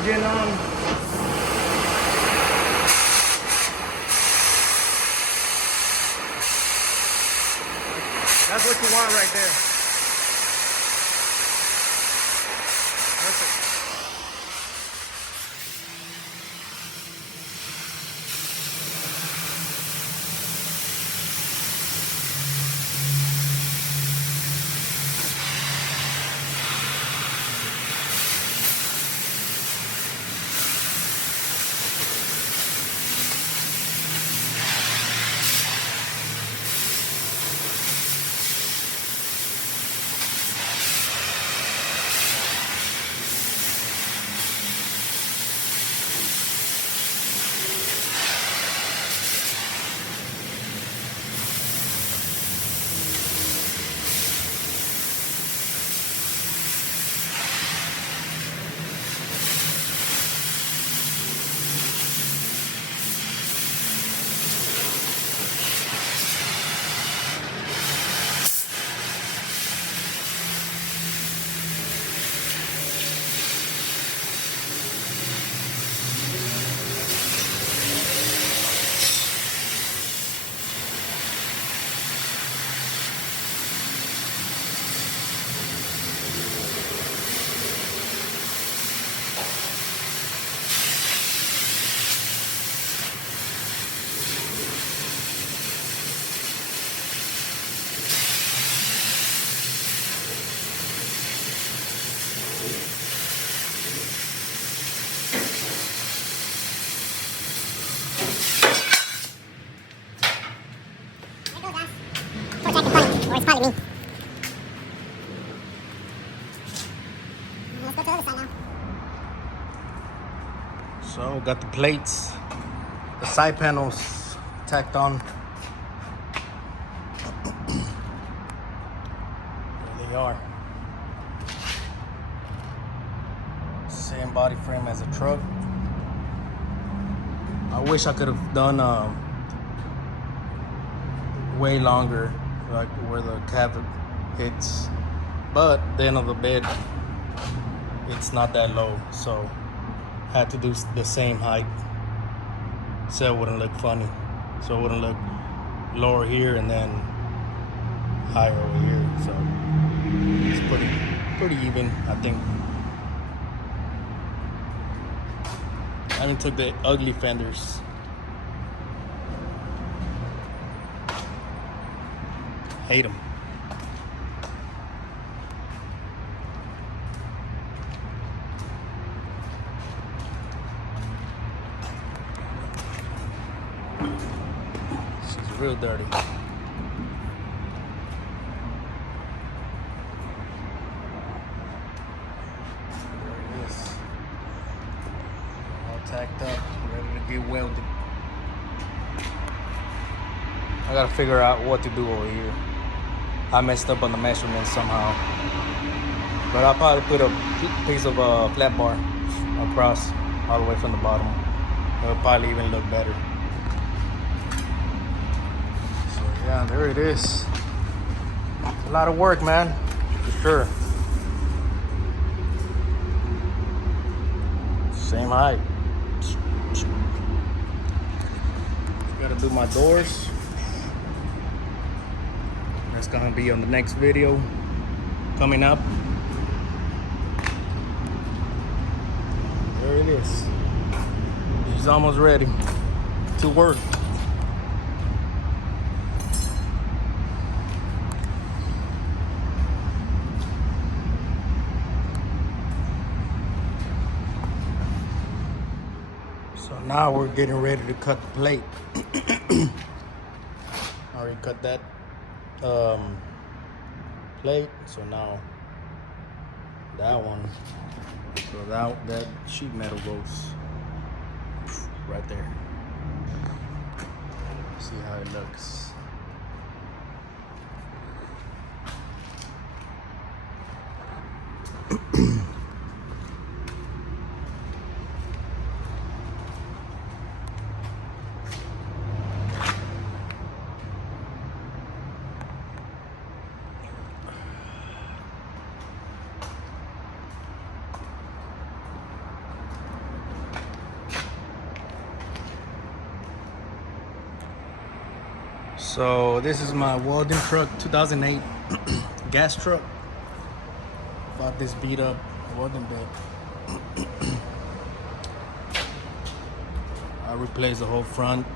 oxygen on. That's what you want right there. Perfect. Or it's probably me. Let's go to the other side now. So got the plates, the side panels tacked on. There they are. Same body frame as a truck. I wish I could have done way longer, like where the cab hits, but the end of the bed, it's not that low, so had to do the same height so it wouldn't look funny, so it wouldn't look lower here and then higher over here. So it's pretty even, I think. I even took the ugly fenders. Hate them. She's real dirty. There it is. All tacked up, ready to get welded. I gotta figure out what to do over here. I messed up on the measurements somehow, but I'll probably put a piece of flat bar across all the way from the bottom. It'll probably even look better. So yeah, there it is. It's a lot of work, man, for sure. Same height. Gotta do my doors. That's gonna be on the next video coming up. There it is. She's almost ready to work. So now we're getting ready to cut the plate. Already cut that plate, so now that one, so that sheet metal goes right there. See how it looks. So this is my welding truck, 2008 gas truck. Bought this beat up welding bed. I replaced the whole front.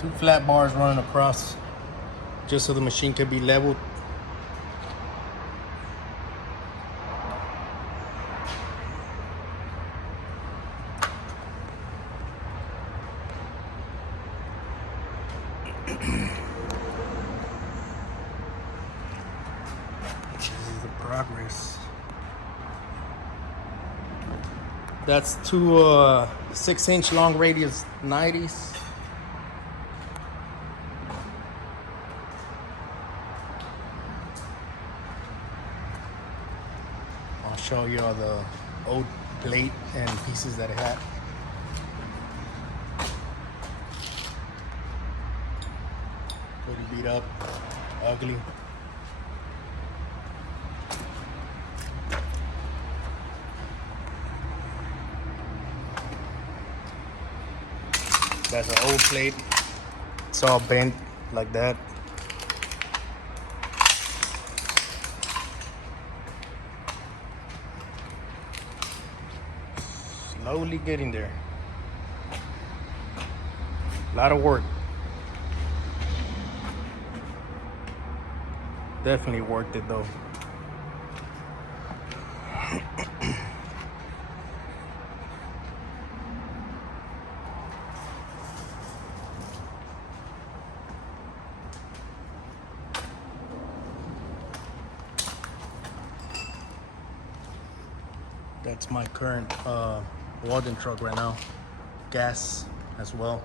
Two flat bars running across just so the machine could be leveled. This is the progress. That's two 6-inch long radius 90s. I'll show you all the old plate and pieces that it had. Pretty beat up, ugly. That's an old plate. It's all bent like that. Slowly getting there. A lot of work. Definitely worked it though. That's my current welding truck right now. Gas as well.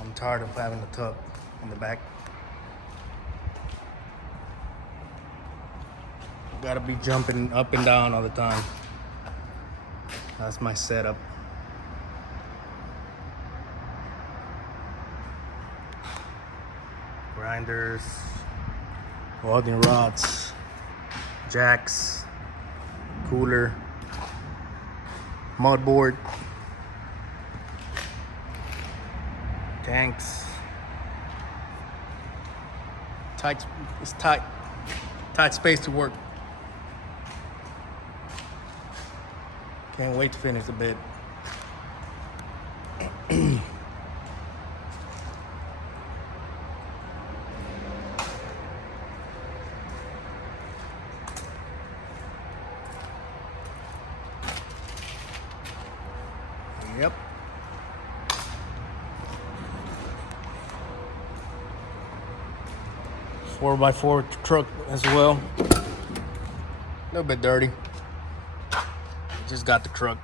I'm tired of having the tub in the back. Gotta be jumping up and down all the time. That's my setup. Grinders, welding rods, jacks, cooler, mudboard, tanks. Tight, it's tight space to work. Can't wait to finish the bed. Yep. Four by four truck as well. A little bit dirty. Just got the truck.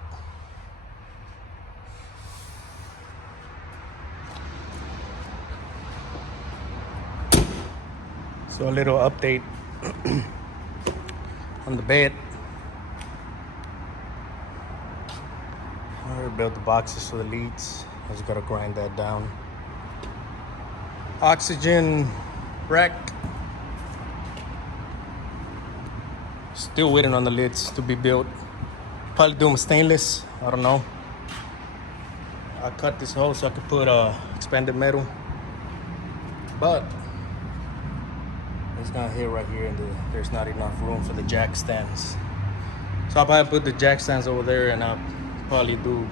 So a little update on the bed. I already built the boxes for the leads. I just gotta grind that down. Oxygen rack. Still waiting on the lids to be built. Probably do them stainless, I don't know. I cut this hole so I could put expanded metal. But it's not here right here and there's not enough room for the jack stands. So I'll probably put the jack stands over there and I'll probably do,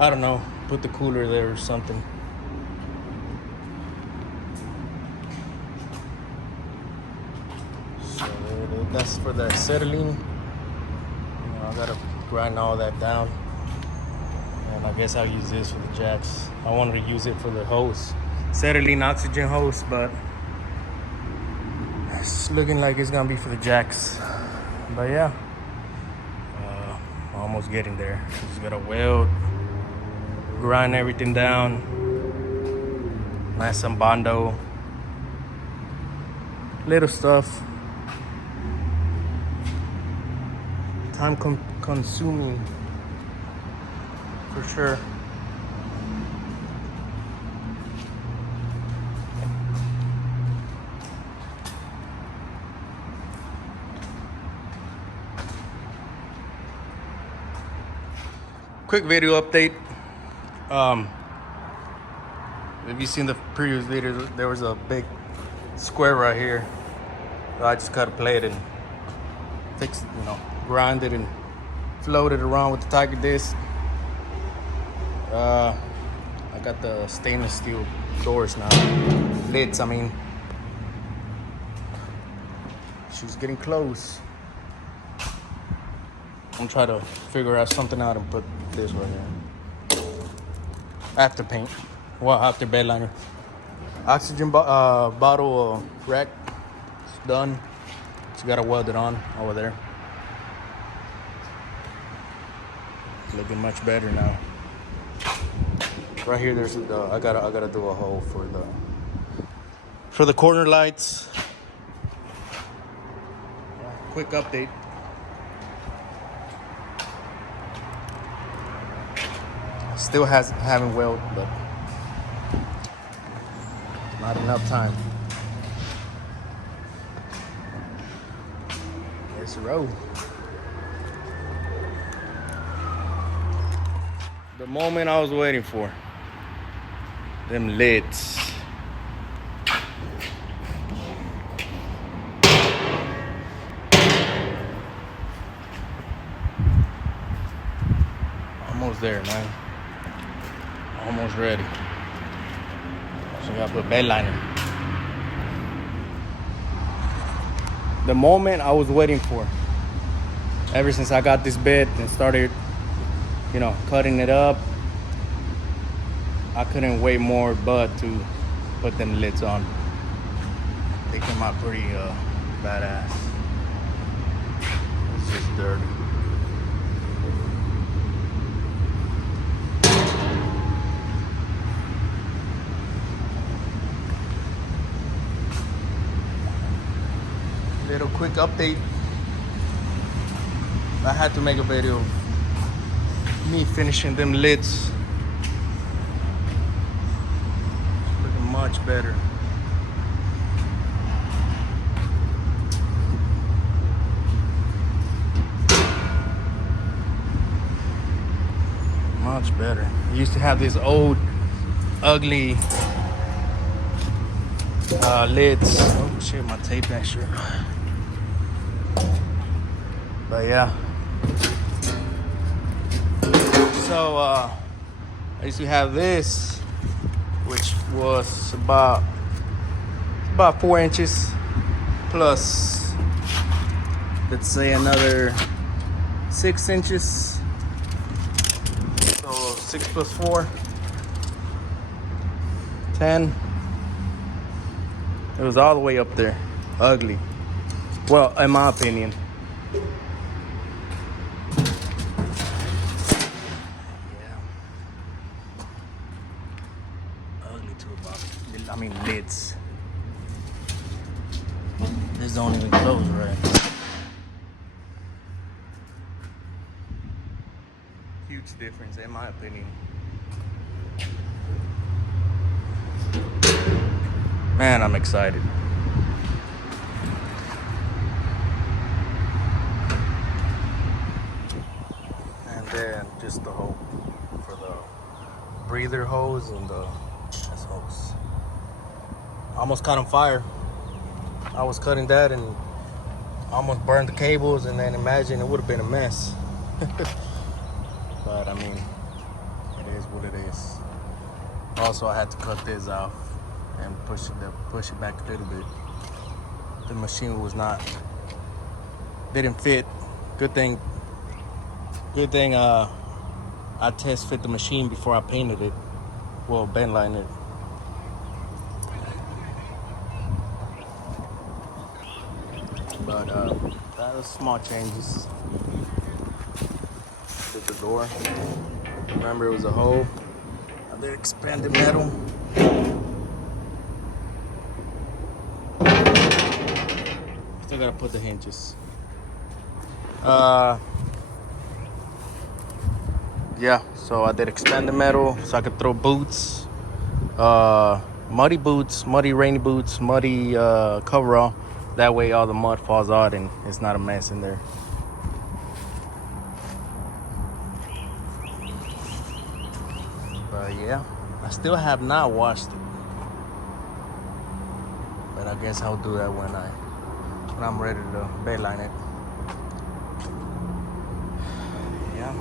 I don't know, put the cooler there or something. So that's for the acetylene. I gotta grind all that down. And I guess I'll use this for the jacks. I wanted to use it for the hose. Acetylene oxygen hose, but it's looking like it's gonna be for the jacks. But yeah, almost getting there. Just gotta weld, grind everything down. Nice some bondo. Little stuff. Time consuming for sure. quick video update. If you've seen the previous video, there was a big square right here. So I just cut a plate and fixed, grind it and float it around with the tiger disc. I got the stainless steel doors now, lids. I mean, she's getting close. I'm trying to figure out something out and put this right here. After paint, well, after bed liner. Oxygen bottle rack, it's done. Just gotta weld it on over there. Looking much better now. Right here, there's I gotta do a hole for the corner lights. Quick update. Still haven't welded, but not enough time. It's a road. The moment I was waiting for. Them lids. Almost there, man. Almost ready. So I gotta put bed liner. The moment I was waiting for. Ever since I got this bed and started, cutting it up, I couldn't wait more but to put them lids on. They came out pretty badass. It's just dirty. Little quick update. I had to make a video of me finishing them lids. Looking much better. Much better. I used to have these old, ugly lids. Oh shit, my tape extra. But yeah. So I used to have this, which was about 4 inches plus, let's say, another 6 inches. So 6 plus 4, 10. It was all the way up there. Ugly. Well, in my opinion. Lids. This don't even close right. Huge difference in my opinion. Man, I'm excited. And then just the hole for the breather hose and the hose. Almost caught on fire. I was cutting that and almost burned the cables, and then imagine it would have been a mess. But I mean, it is what it is. Also, I had to cut this off and push it back a little bit. The machine didn't fit. Good thing I test fit the machine before I painted it. Well, bend lined it. But that was small changes. Did the door. Remember, it was a hole. I did expanded metal. Still gotta put the hinges. Yeah, so I did expanded metal so I could throw boots. Muddy boots, muddy rainy boots, muddy coverall. That way all the mud falls out and it's not a mess in there. Yeah, I still have not washed it, but I guess I'll do that when I'm ready to bed line it. Yeah.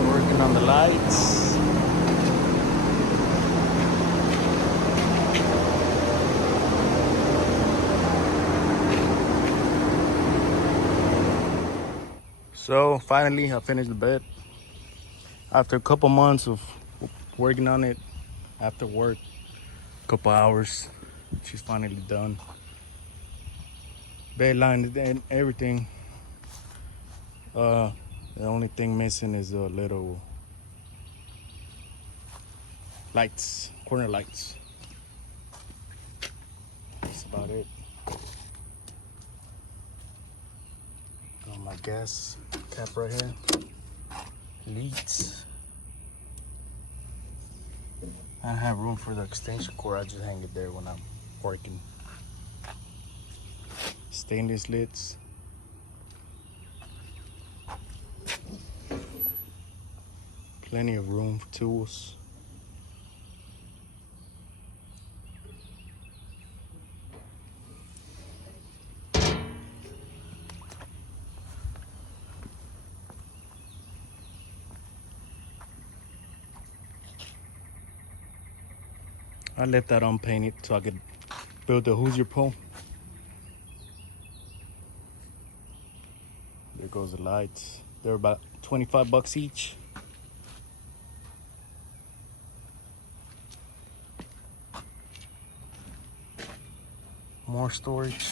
Working on the lights. So finally, I finished the bed after a couple months of working on it. After work, a couple hours, she's finally done. Bed line and everything. The only thing missing is a little lights, corner lights. That's about it. Got my gas cap right here. Leads. I don't have room for the extension cord. I just hang it there when I'm working. Stainless lids. Plenty of room for tools. I left that unpainted so I could build the Hoosier pole. There goes the lights. They're about 25 bucks each. More storage.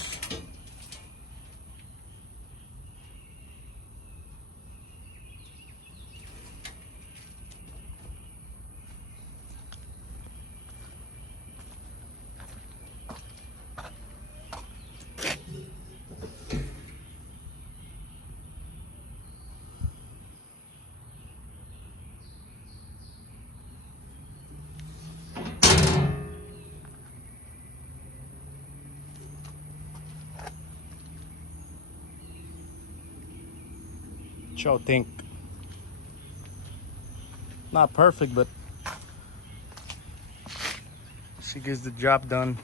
What y'all think? Not perfect, but she gets the job done.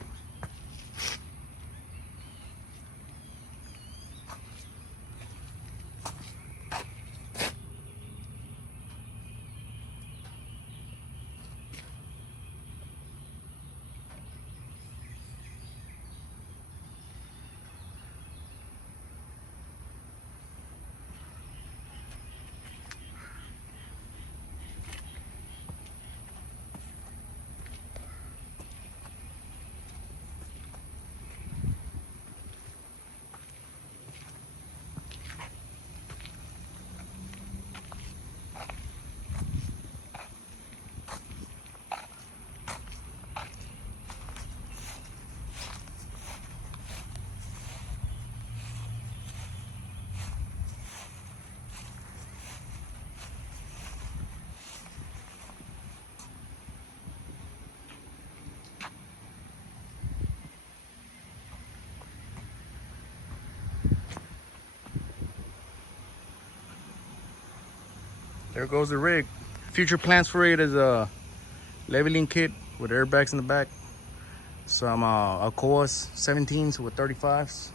there goes the rig. Future plans for it is a leveling kit with airbags in the back, some Alcoas 17s with 35s,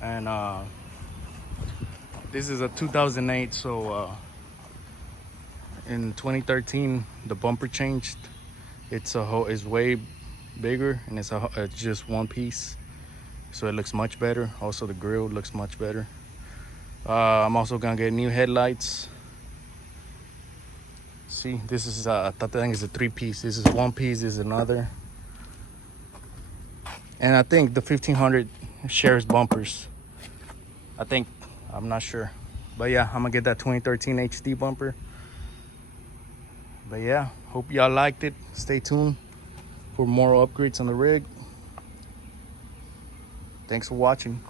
and this is a 2008. So in 2013, the bumper changed. It's way bigger, and it's just one piece, so it looks much better. Also, the grill looks much better. I'm also gonna get new headlights. See, this is I thought the thing is a 3-piece. This is one piece. This is another. And I think the 1500 shares bumpers. I'm not sure, but yeah, I'm gonna get that 2013 HD bumper. But yeah, hope y'all liked it. Stay tuned for more upgrades on the rig. Thanks for watching.